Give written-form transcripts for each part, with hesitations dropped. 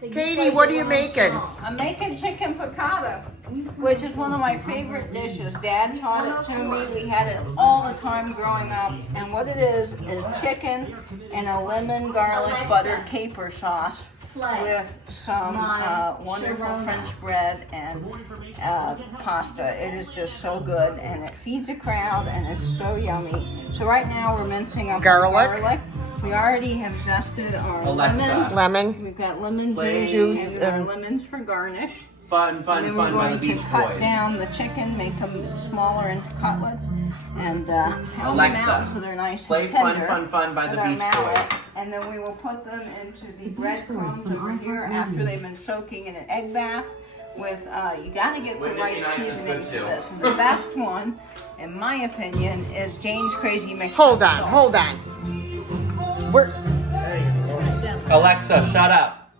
Katie, what are you making? I'm making chicken picata, which is one of my favorite dishes. Dad taught it to me. We had it all the time growing up. And what it is chicken and a lemon, garlic, butter, caper sauce with some wonderful French bread and pasta. It is just so good, and it feeds a crowd, and it's so yummy. So right now we're mincing up garlic. We already have zested our lemon. We've got lemon juice and our lemons for garnish. Fun by the Beach Boys. We're going to cut down the chicken, make them smaller into cutlets, and pound them out so they're nice and tender. Fun by the Beach Boys. And then we will put them into the breadcrumbs over here after they've been soaking in an egg bath. With you got to get the right seasoning for this. And the best one, in my opinion, is Jane's Crazy Mix. Hold on. Alexa, shut up.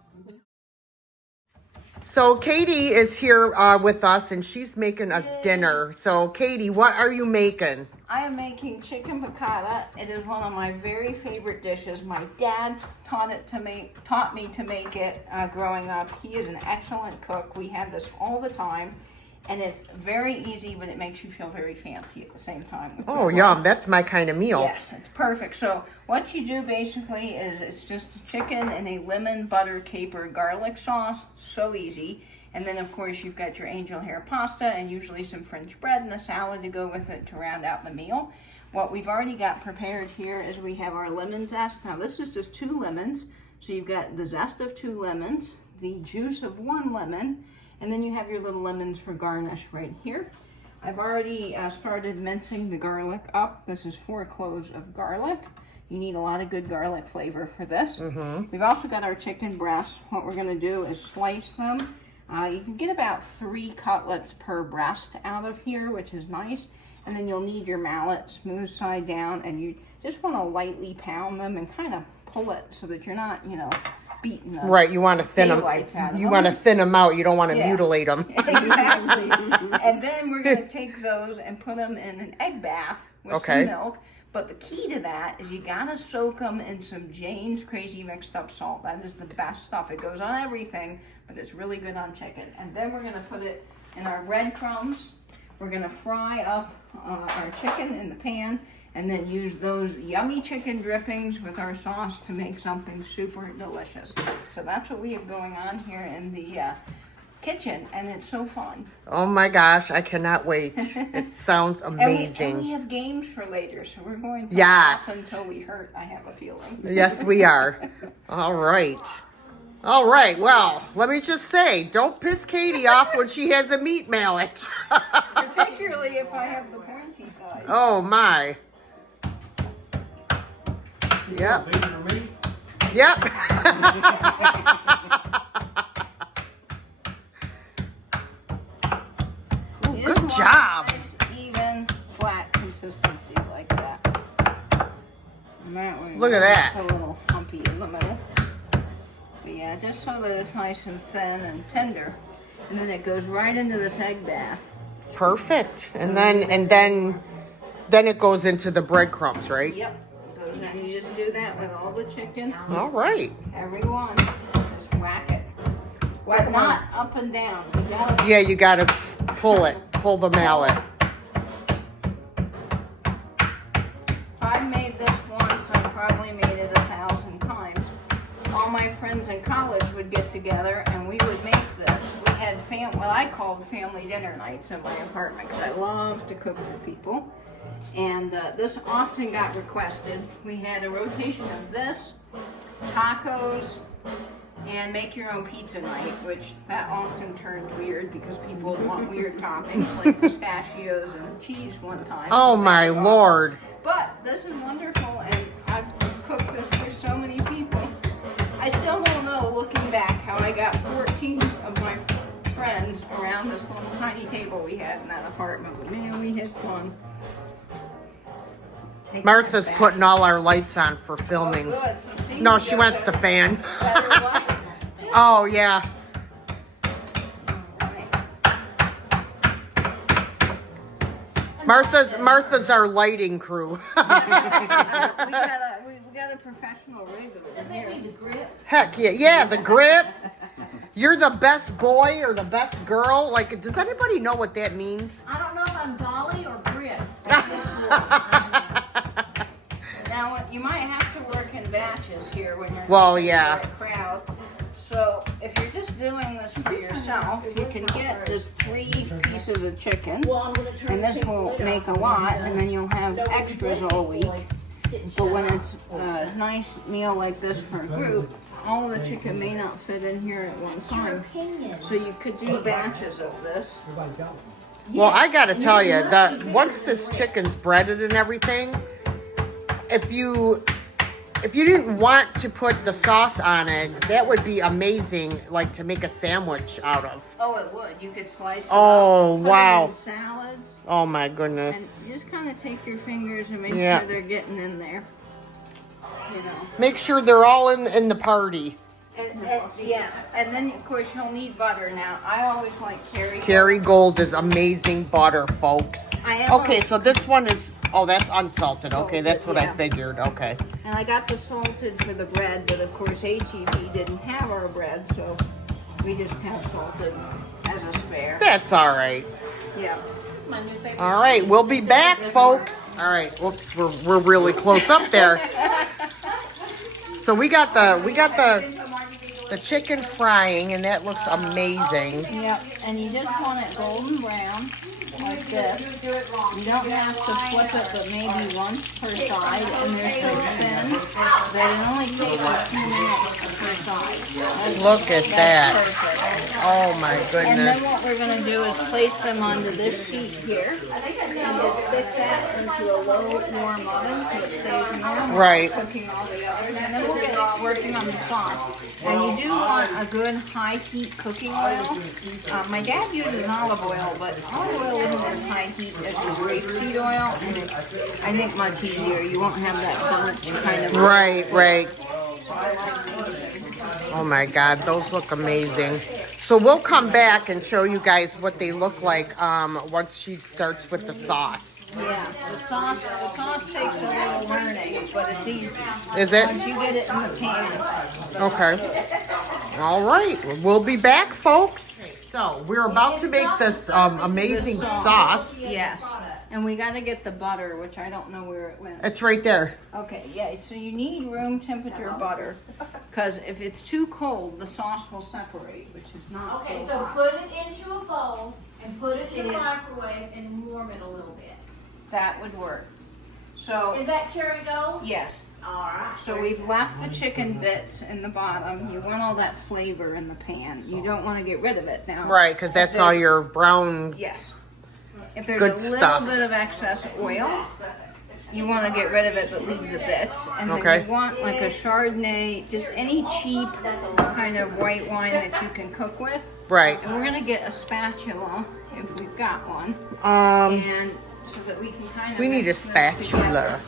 So Katie is here with us, and she's making us dinner. So Katie, what are you making? I am making chicken picata. It is one of my very favorite dishes. My dad taught me to make it growing up. He is an excellent cook. We had this all the time, and it's very easy, but it makes you feel very fancy at the same time. Oh, yum! That's my kind of meal. Yes, it's perfect. So what you do basically is it's just chicken and a lemon, butter, caper, garlic sauce. So easy. And then, of course, you've got your angel hair pasta and usually some French bread and a salad to go with it to round out the meal. What we've already got prepared here is we have our lemon zest. Now, this is just 2 lemons. So you've got the zest of 2 lemons, the juice of 1 lemon, and then you have your little lemons for garnish right here. I've already started mincing the garlic up. This is 4 cloves of garlic. You need a lot of good garlic flavor for this. We've also got our chicken breasts. What we're going to do is slice them. You can get about 3 cutlets per breast out of here, which is nice. And then you'll need your mallet smooth side down, and you just want to lightly pound them and kind of pull it so that you're not, beating them. Right, you want to thin them. You want to thin them out. You don't want to mutilate them. Exactly. And then we're going to take those and put them in an egg bath with some milk. But the key to that is you gotta soak them in some Jane's Crazy Mixed Up Salt. That is the best stuff. It goes on everything, but it's really good on chicken. And then we're gonna put it in our breadcrumbs. We're gonna fry up our chicken in the pan, and then use those yummy chicken drippings with our sauce to make something super delicious. So that's what we have going on here in the kitchen, and it's so fun. Oh my gosh, I cannot wait. It sounds amazing. And we have games for later, so we're going to laugh until we hurt, I have a feeling. Yes, we are. All right, well, let me just say, don't piss Katie off when she has a meat mallet. Particularly if I have the pointy side. Oh my. Yep. Good job. Nice, even, flat consistency like that. And that way, look at that. It's a little humpy in the middle. But yeah, just so that it's nice and thin and tender. And then it goes right into this egg bath. Perfect. And then it goes into the breadcrumbs, right? Yep. It goes in. You just do that with all the chicken. All right. Every one. Just whack it. But not up and down. You gotta pull the mallet. If I've made this once, I've probably made it 1,000 times. All my friends in college would get together and we would make this. We had what I called family dinner nights in my apartment because I love to cook for people. And this often got requested. We had a rotation of this, tacos, and make your own pizza night, which that often turned weird because people would want weird toppings like pistachios and cheese one time. Oh my Lord. But this is wonderful, and I've cooked this for so many people. I still don't know, looking back, how I got 14 of my friends around this little tiny table we had in that apartment. But man, we had fun. Martha's putting all our lights on for filming. Oh, good. So see, No, she wants the fan. better lights. Oh, yeah. Martha's our lighting crew. we got a professional rig over here. Heck yeah, the grip. You're the best boy or the best girl. Like, does anybody know what that means? I don't know if I'm Dolly or Brit. Now, you might have to work in batches here when you're Well, making yeah. for a crowd. So if you're just doing this for yourself, you can get just 3 pieces of chicken, and this will make a lot, and then you'll have extras all week. But when it's a nice meal like this for a group, all the chicken may not fit in here at one time. So you could do batches of this. Well, I gotta tell you that once this chicken's breaded and everything, if you didn't want to put the sauce on it, that would be amazing, like to make a sandwich out of. Oh, it would. You could slice it Oh, up, put wow. it in salads, Oh my and goodness. you just kind of take your fingers and make Yeah. sure they're getting in there. You know. Make sure they're all in the party. And yes, and then of course you'll need butter. Now I always like Kerrygold. Kerrygold is amazing butter, folks. I am Okay, so this one is, oh, that's unsalted. Okay, that's what I Yeah. figured. Okay. And I got the salted for the bread, but of course HEB didn't have our bread, so we just have salted as a spare. That's all right. Yeah. This is my new favorite. All right, we'll be back, folks. All right, whoops, we're really close up there. So we got the chicken frying, and that looks amazing. Yep, and you just want it golden brown, like this. You don't have to flip it, but maybe once per side, and they're so thin that it only takes a few minutes per side. Look at that. That's perfect. Oh my And then goodness. what we're going to do is place them onto this sheet here, and just stick that into a low warm oven so it stays warm. Right. Cooking all the others, and then we'll get working on the sauce. And you do want a good high heat cooking oil. My dad uses olive oil, but olive oil isn't as high heat as this rapeseed oil, and it's, I think, much easier. You won't have that burnt kind of. Right. Oh my God, those look amazing. So we'll come back and show you guys what they look like once she starts with the sauce. Yeah, the sauce takes a little learning, but it's easy. Is it? Once you get it in the pan. Okay. All right. We'll be back, folks. So we're about to make this amazing sauce. Yes. And we got to get the butter, which I don't know where it went. It's right there. Okay, yeah, so you need room temperature butter, because if it's too cold, the sauce will separate, which is not Okay, so so hot. put it into a bowl and put it in the microwave and warm it a little bit. That would work. So, Is that Kerrygold? yes. All right. So we've left the chicken bits in the bottom. You want all that flavor in the pan. You don't want to get rid of it now. Right, because that's all your brown. Yes. If there's Good a little stuff. bit of excess oil, you want to get rid of it, but leave the bits. And then Okay. you want like a Chardonnay, just any cheap kind of white wine that you can cook with. Right. And we're gonna get a spatula if we've got one, and so that we can kind of. We need a mix this together. spatula.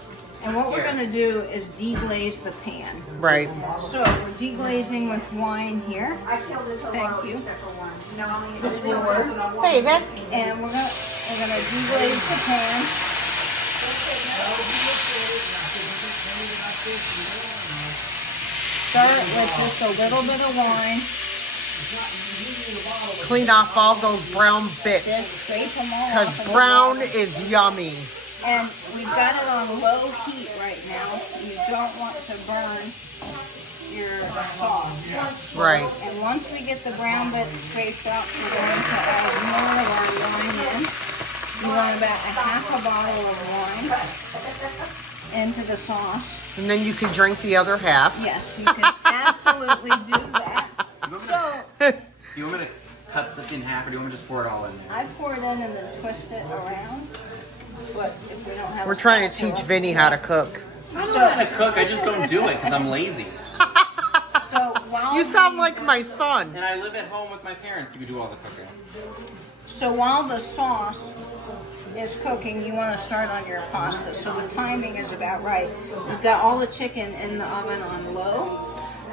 And what we're gonna do is deglaze the pan. Right. So we're deglazing with wine here. Thank you. This will work. Hey, that. And we're gonna deglaze the pan. Start with just a little bit of wine. Clean off all those brown bits. Just scrape them all Because off of the brown bottom. is yummy. And we've got it on low heat right now. You don't want to burn your sauce. Right. And once we get the brown bits scraped out, we're going to add more of our wine in. You want about a half a bottle of wine into the sauce. And then you can drink the other half. Yes, you can absolutely do that. So Do you want me to cut this in half, or do you want me to just pour it all in there? I pour it in and then twist it around. But if we don't have We're a trying to spatula- teach Vinny how to cook. I don't know how to cook. I just don't do it because I'm lazy. So while You sound like my son. And I live at home with my parents who do all the cooking. So while the sauce is cooking, you want to start on your pasta. So the timing is about right. We've got all the chicken in the oven on low.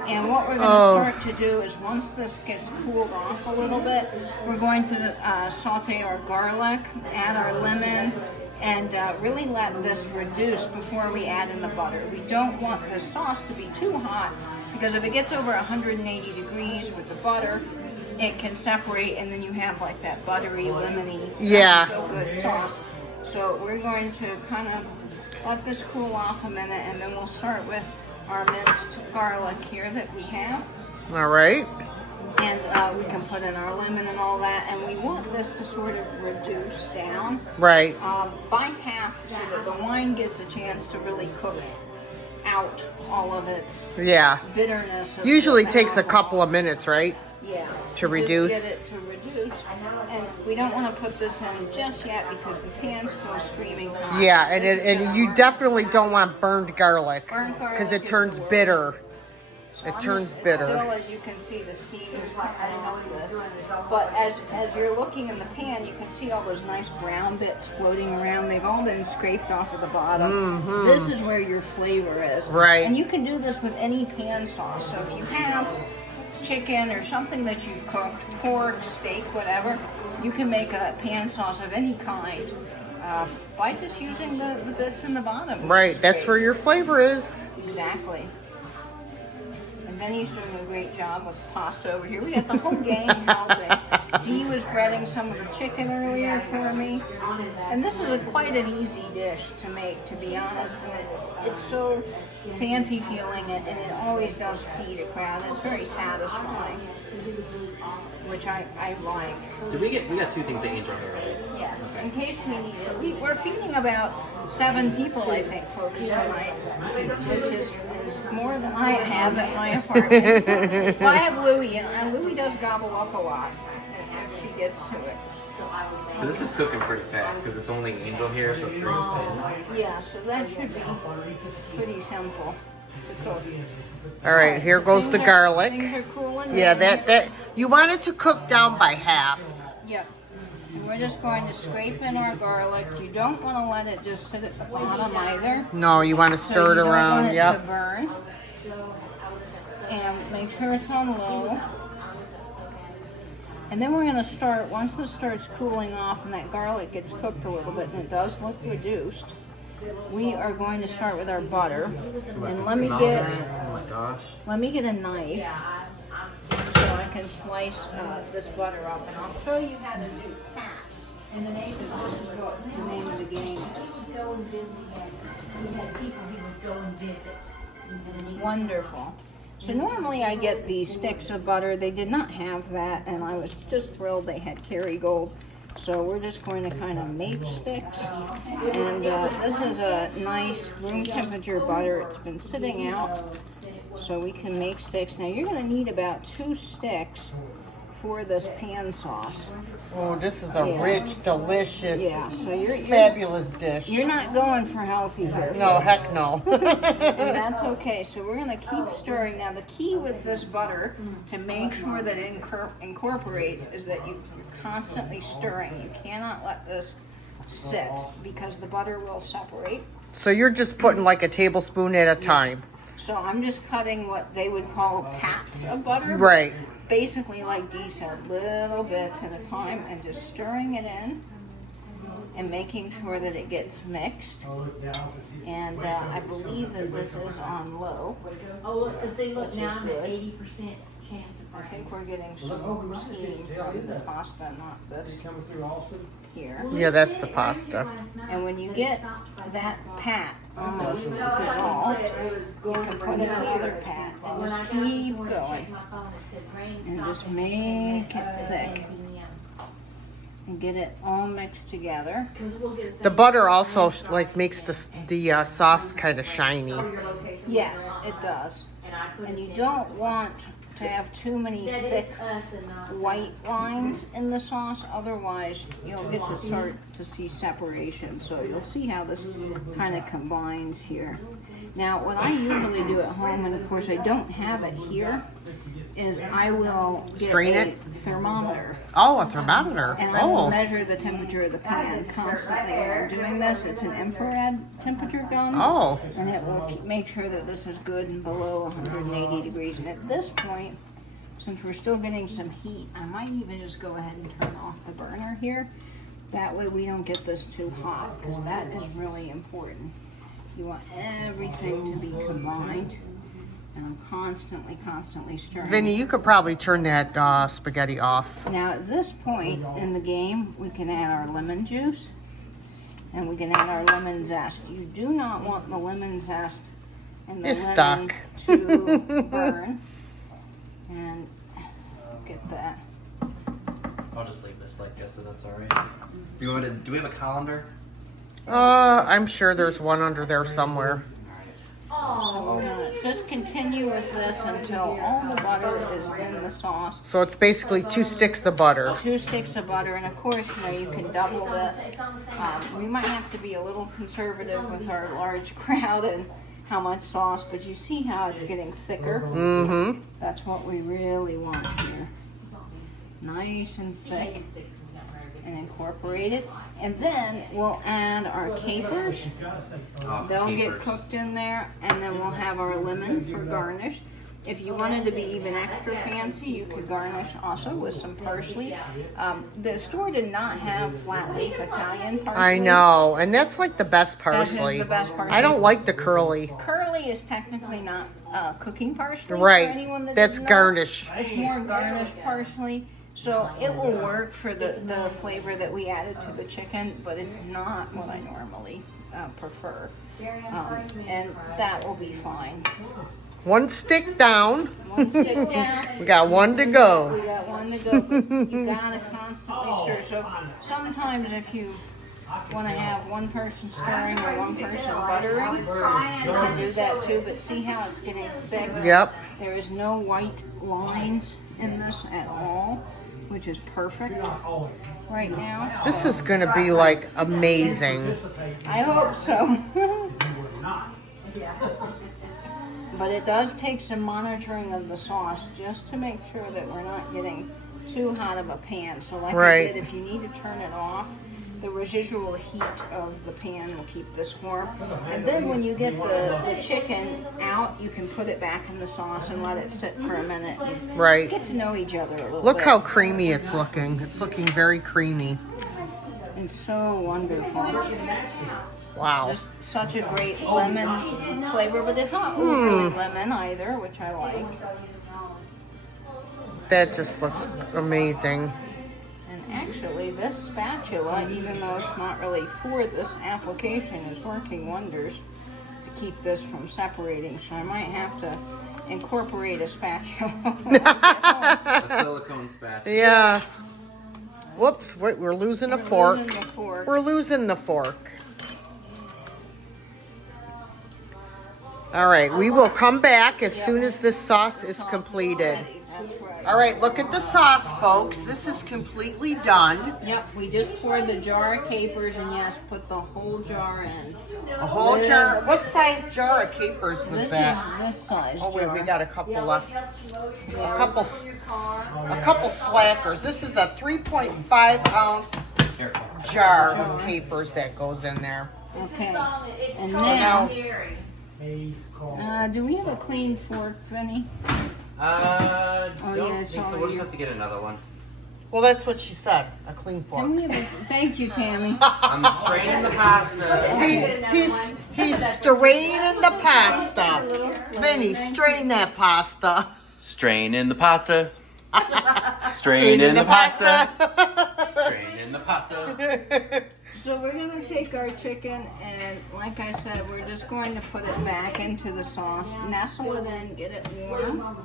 And what we're going to start to do is once this gets cooled off a little bit, we're going to saute our garlic, add our lemon, and really let this reduce before we add in the butter. We don't want the sauce to be too hot, because if it gets over 180 degrees with the butter, it can separate, and then you have like that buttery, lemony, Yeah. so good sauce. So we're going to kind of let this cool off a minute, and then we'll start with our minced garlic here that we have. All right. And we can put in our lemon and all that, and we want this to sort of reduce down Right. by half so that the wine gets a chance to really cook out all of its Yeah. bitterness. Of Usually the takes a alcohol. couple of minutes, right? Yeah. To Just reduce. Get it to reduce. And we don't want to put this in just yet because the pan's still screaming hot. Yeah, and you definitely don't want burned garlic Burnt garlic because it is turns the worst. bitter. So It I'm turns just- bitter. Still, as you can see, the steam is coming off this. But as you're looking in the pan, you can see all those nice brown bits floating around. They've all been scraped off of the bottom. This is where your flavor is. Right. And you can do this with any pan sauce. So if you have chicken or something that you've cooked, pork, steak, whatever, you can make a pan sauce of any kind by just using the bits in the bottom. which Right, is that's great. where your flavor is. Exactly. And Benny's doing a great job with the pasta over here. We got the whole gang helping. Dee was breading some of the chicken earlier for me. And this is quite an easy dish to make, to be honest. And it's so fancy feeling, and it always does feed a crowd. It's very satisfying, which I like. Did we got two things that Angel here, right? Yes, in case we need it. We're feeding about 7 people, I think, folks, tonight, which is more than I have at my apartment. Well, I have Louie, and Louie does gobble up a lot if she gets to it. So this is cooking pretty fast because it's only Angel here, so it's very thin. Yeah, so that should be pretty simple to cook. All right, here goes the garlic. Things are cooling Yeah, down. that you want it to cook down by half. Yep. And we're just going to scrape in our garlic. You don't want to let it just sit at the bottom either. No, you want to So stir it you don't around. want it Yep. to burn. And make sure it's on low. And then we're going to start, once this starts cooling off and that garlic gets cooked a little bit and it does look reduced, we are going to start with our butter. And let me get Oh my gosh. a knife so I can slice this butter up. And I'll show you how to do pats. And the name is, this is what the name of the game is. Go and visit him. We had people who would go and visit. Wonderful. So normally I get these sticks of butter. They did not have that, and I was just thrilled they had Kerrygold. So we're just going to kind of make sticks. And this is a nice room temperature butter. It's been sitting out, so we can make sticks. Now you're going to need about 2 sticks for this pan sauce. Oh, this is a Yeah. rich, delicious, Yeah, so you're fabulous dish. you're not going for healthy here. No, heck no. And that's okay. So we're going to keep stirring. Now the key with this butter to make sure that it incorporates is that you're constantly stirring. You cannot let this sit because the butter will separate. So you're just putting like a tablespoon at a time. So I'm just cutting what they would call pats of butter. Right. Basically, like Dee said, little bits at a time, and just stirring it in and making sure that it gets mixed. And I believe that this is on low. Oh, look, cause see, look, Which now is I'm at good. 80% chance of I burning. think we're getting some steam from the pasta, not this here. Yeah, that's the pasta. And when you get that pat almost dissolved, you can put in the other pat and When I just got this keep morning, I going. checked my phone, it said rain And stopped just at make it 7 thick p.m. and get it all mixed together. 'Cause we'll get The butter also like makes the sauce kind of shiny. Yes, it does. And you don't want to have too many that thick is us and not white lines in the sauce, otherwise you'll get to start to see separation. So you'll see how this kind of combines here. Now what I usually do at home, and of course I don't have it here, is I will get Strain a it? thermometer Oh, a thermometer. and I will Oh. measure the temperature of the pan constantly when I'm doing this. It's an infrared temperature gun. Oh. And it will make sure that this is good and below 180 degrees. And at this point, since we're still getting some heat, I might even just go ahead and turn off the burner here. That way we don't get this too hot, because that is really important. You want everything to be combined. And I'm constantly stirring. Vinny, you could probably turn that spaghetti off. Now at this point in the game, we can add our lemon juice and we can add our lemon zest. You do not want the lemon zest and the It's lemon stuck. to burn. And get that. I'll just leave this like this, so that's all right. Do we have a colander? I'm sure there's one under there somewhere. So we're gonna just continue with this until all the butter is in the sauce. So it's basically 2 sticks of butter. 2 sticks of butter, and of course, you can double this. We might have to be a little conservative with our large crowd and how much sauce, but you see how it's getting thicker? Mm-hmm. That's what we really want here. Nice and thick. And incorporate it. And then we'll add our capers. They'll get cooked in there, and then we'll have our lemon for garnish. If you wanted to be even extra fancy, you could garnish also with some parsley. The store did not have flat leaf Italian parsley. I know, and that's like the best parsley. That is the best parsley. I don't like the curly. Curly is technically not cooking parsley. Right. For anyone that That's doesn't know. garnish. It's more garnish parsley. So it will work for the flavor that we added to the chicken, but it's not what I normally prefer. And that will be fine. 1 stick down. 1 stick down. We got 1 to go. We got 1 to go. But you gotta constantly stir. So sometimes if you want to have one person stirring or one person buttering, you can do that too. But see how it's getting thick? Yep. There is no white lines in this at all, which is perfect right now. This is going to be like amazing. I hope so. But it does take some monitoring of the sauce just to make sure that we're not getting too hot of a pan. So like Right. I did, if you need to turn it off, the residual heat of the pan will keep this warm. And then when you get the chicken out, you can put it back in the sauce and let it sit for a minute. And Right. get to know each other a little Look bit. how creamy it's looking. It's looking very creamy. It's so wonderful. Wow. Just such a great lemon flavor, but it's not overly lemon either, which I like. That just looks amazing. And actually, this spatula, even though it's not really for this application, is working wonders to keep this from separating. So I might have to incorporate a spatula. A silicone spatula. Yeah. Whoops, wait, we're losing a fork. Losing the fork. We're losing the fork. All right, we will come back as soon as this sauce is completed. That's right. All right, look at the sauce, folks. This is completely done. Yep, we just poured the jar of capers, and yes, put the whole jar in. A whole jar. What size jar of capers was This that? is this size Oh wait, jar. we got a couple left. A couple slackers. This is a 3.5 ounce Careful. jar of capers that goes in there. Okay. And now- now, do we have a clean fork, Vinny? Don't yeah, think so. sorry. We'll just have to get another one. Well, that's what she said. A clean Can fork. we have a, thank you, Tammy. I'm straining the pasta. He's straining the pasta. Vinny, strain that pasta. Straining the pasta. Straining the pasta. Straining the pasta. So we're gonna take our chicken and, like I said, we're just going to put it back into the sauce, nestle it in, get it warm,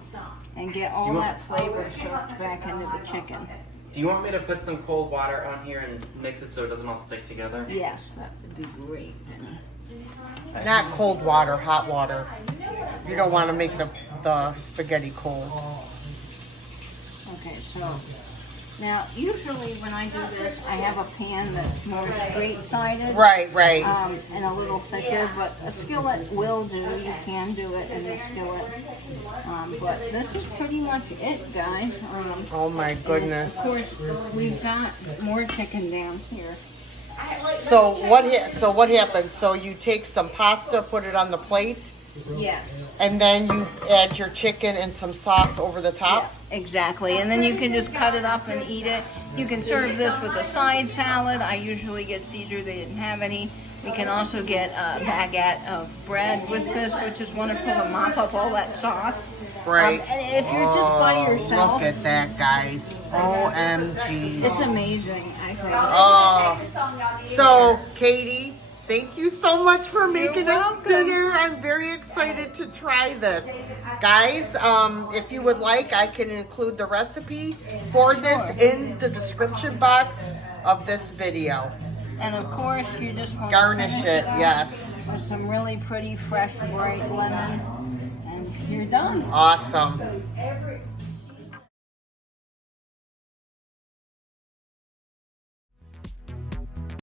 and get all that flavor soaked back into the chicken. Do you want me to put some cold water on here and mix it so it doesn't all stick together? Yes, that would be great, Vinny. Not cold water, hot water. You don't want to make the spaghetti cold. Okay, so now usually when I do this, I have a pan that's more straight-sided. Right, right. And a little thicker, but a skillet will do. You can do it in a skillet. But this is pretty much it, guys. Oh my goodness. Of course, we've got more chicken down here. So what happens? So you take some pasta, put it on the plate, Yes, and then you add your chicken and some sauce over the top? exactly. And then you can just cut it up and eat it. You can serve this with a side salad. I usually get Caesar. They didn't have any. We can also get a baguette of bread with this, which is wonderful to mop up all that sauce. Right. And if you're just by yourself, Look at that, guys. OMG. it's amazing, I think. Oh. So, Katie, thank you so much for making us welcome. dinner. I'm very excited to try this. Guys, if you would like, I can include the recipe for this in the description box of this video. And of course, you just want Garnish to finish it, up yes. with some really pretty, fresh, bright lemon, and you're done. Awesome. Every